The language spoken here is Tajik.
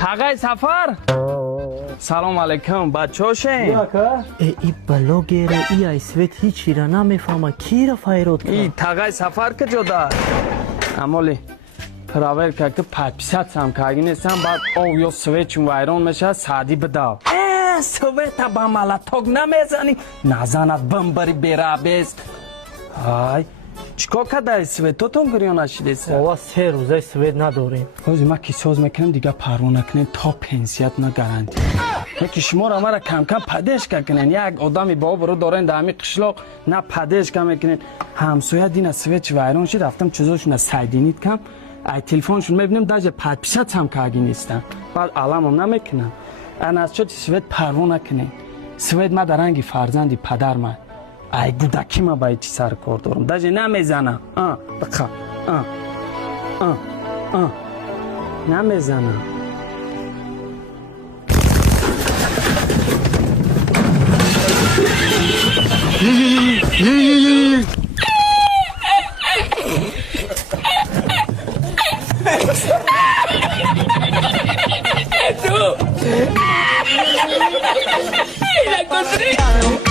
Tag'ay Safar. Salom alaykum, bachoshe. ای بلاگره ای ایسویت هیچی را نمیفهمه کی را فایرود ای Tag'ay Safar که جدا. امولی پراور که 500 سم کاگینستم بعد او یو سویچ وایرون میشه سادی بداو. سویت با مالاتوگ نمیزنی نزند بمبری برابست. های چیکار کرده سویت تو گریان نشیدیست؟ بابا 3 روزه سوید نداریم. اوزی ما کی سوز میکنم دیگه پرو نکنین تا پنسیت نه گارانتی. یکی شما را مرا کم کم پدش کنین یک آدمی با برو دارن دامی قشلاق نه پدش کم میکنین همسایه دینا سویت وایرون شد رفتم چیزاشون سایدینیت کم ای تلفنشون میبینم داج 500 هم کاگی نیستن بعد علامم نمیکنم انا از چه سویت پرو نکنین سویت ما درنگی فرزندی پدر ما ای گودکی ما باید چی سر کار دارم داج نمیزنم بخوا نمیزنم La encontré.